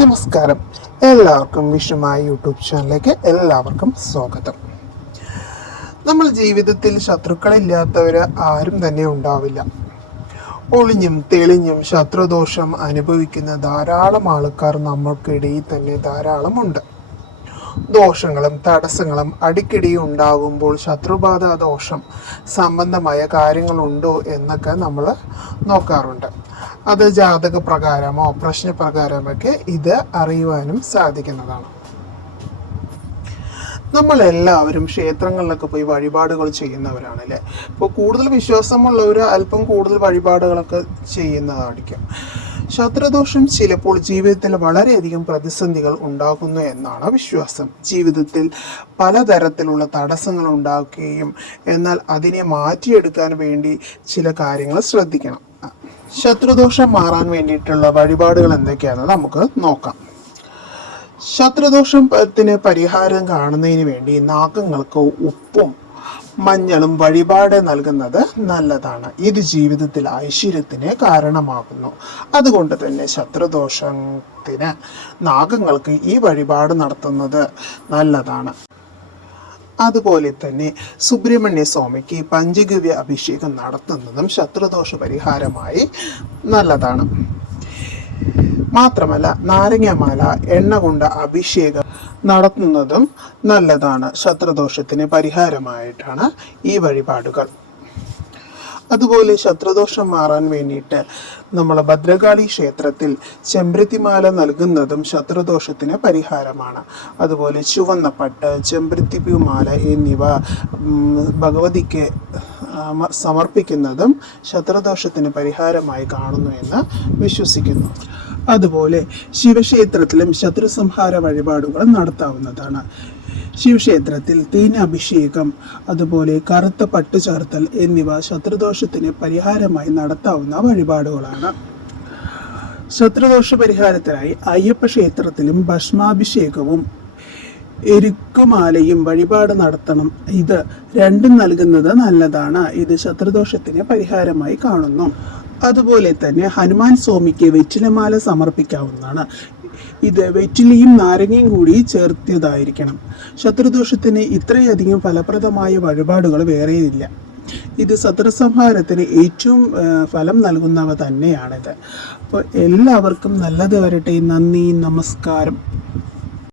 നമസ്കാരം. എല്ലാവർക്കും വിഷുമായ യൂട്യൂബ് ചാനലിലേക്ക് എല്ലാവർക്കും സ്വാഗതം. നമ്മൾ ജീവിതത്തിൽ ശത്രുക്കളില്ലാത്തവർ ആരും തന്നെ ഉണ്ടാവില്ല. ഒളിഞ്ഞും തെളിഞ്ഞും ശത്രുദോഷം അനുഭവിക്കുന്ന ധാരാളം ആൾക്കാർ നമ്മൾക്കിടയിൽ തന്നെ ധാരാളമുണ്ട്. ദോഷങ്ങളും തടസ്സങ്ങളും അടിക്കടി ഉണ്ടാകുമ്പോൾ ശത്രുബാധ ദോഷം സംബന്ധമായ കാര്യങ്ങളുണ്ടോ എന്നൊക്കെ നമ്മൾ നോക്കാറുണ്ട്. അത് ജാതക പ്രകാരമോ പ്രശ്നപ്രകാരമൊക്കെ ഇത് അറിയുവാനും സാധിക്കുന്നതാണ്. നമ്മളെല്ലാവരും ക്ഷേത്രങ്ങളിലൊക്കെ പോയി വഴിപാടുകൾ ചെയ്യുന്നവരാണല്ലേ. ഇപ്പോൾ കൂടുതൽ വിശ്വാസമുള്ളവർ അല്പം കൂടുതൽ വഴിപാടുകളൊക്കെ ചെയ്യുന്നതായിരിക്കും. ശത്രുദോഷം ചിലപ്പോൾ ജീവിതത്തിൽ വളരെയധികം പ്രതിസന്ധികൾ ഉണ്ടാക്കുന്നു എന്നാണ് വിശ്വാസം. ജീവിതത്തിൽ പലതരത്തിലുള്ള തടസ്സങ്ങൾ ഉണ്ടാക്കുകയും എന്നാൽ അതിനെ മാറ്റിയെടുക്കാൻ വേണ്ടി ചില കാര്യങ്ങൾ ശ്രദ്ധിക്കണം. ശത്രുദോഷം മാറാൻ വേണ്ടിയിട്ടുള്ള വഴിപാടുകൾ എന്തൊക്കെയാണെന്ന് നമുക്ക് നോക്കാം. ശത്രുദോഷത്തിന് പരിഹാരം കാണുന്നതിന് വേണ്ടി നാഗങ്ങൾക്ക് ഉപ്പും മഞ്ഞളും വഴിപാട് നൽകുന്നത് നല്ലതാണ്. ഇത് ജീവിതത്തിൽ ഐശ്വര്യത്തിന് കാരണമാകുന്നു. അതുകൊണ്ട് തന്നെ ശത്രുദോഷത്തിന് നാഗങ്ങൾക്ക് ഈ വഴിപാട് നടത്തുന്നത് നല്ലതാണ്. അതുപോലെ തന്നെ സുബ്രഹ്മണ്യ സ്വാമിക്ക് പഞ്ചഗവ്യ അഭിഷേകം നടത്തുന്നതും ശത്രുദോഷ പരിഹാരമായി നല്ലതാണ്. മാത്രമല്ല നാരങ്ങമാല എണ്ണ കൊണ്ട് അഭിഷേകം നടത്തുന്നതും നല്ലതാണ്. ശത്രുദോഷത്തിന് പരിഹാരമായിട്ടാണ് ഈ വഴിപാടുകൾ. അതുപോലെ ശത്രുദോഷം മാറാൻ വേണ്ടിയിട്ട് നമ്മൾ ഭദ്രകാളി ക്ഷേത്രത്തിൽ ചെമ്പരത്തിമാല നൽകുന്നതും ശത്രുദോഷത്തിന് പരിഹാരമാണ്. അതുപോലെ ചുവന്ന പട്ട്, ചെമ്പരത്തിമാല എന്നിവ ഭഗവതിക്ക് സമർപ്പിക്കുന്നതും ശത്രുദോഷത്തിന് പരിഹാരമായി കാണുന്നു എന്ന് വിശ്വസിക്കുന്നു. അതുപോലെ ശിവക്ഷേത്രത്തിലും ശത്രുസംഹാര വഴിപാടുകൾ നടത്താവുന്നതാണ്. ശിവക്ഷേത്രത്തിൽ തേനഭിഷേകം, അതുപോലെ കറുത്ത പട്ടു ചേർത്തൽ എന്നിവ ശത്രുദോഷത്തിന് പരിഹാരമായി നടത്താവുന്ന വഴിപാടുകളാണ്. ശത്രുദോഷ പരിഹാരത്തിനായി അയ്യപ്പ ക്ഷേത്രത്തിലും ഭസ്മാഭിഷേകവും എരുക്കുമാലയും വഴിപാട് നടത്തണം. ഇത് രണ്ടും നൽകുന്നത് നല്ലതാണ്. ഇത് ശത്രുദോഷത്തിന് പരിഹാരമായി കാണുന്നു. അതുപോലെ തന്നെ ഹനുമാൻ സ്വാമിക്ക് വെറ്റിലമാല സമർപ്പിക്കാവുന്നതാണ്. ഇത് വെറ്റിലയും നാരങ്ങയും കൂടി ചേർത്തതായിരിക്കണം. ശത്രുദോഷത്തിന് ഇത്രയധികം ഫലപ്രദമായ വഴിപാടുകൾ വേറെയില്ല. ഇത് ശത്രുസംഹാരത്തിന് ഏറ്റവും ഫലം നൽകുന്നവ തന്നെയാണിത്. അപ്പോൾ എല്ലാവർക്കും നല്ലത് വരട്ടെ. നന്ദി, നമസ്കാരം.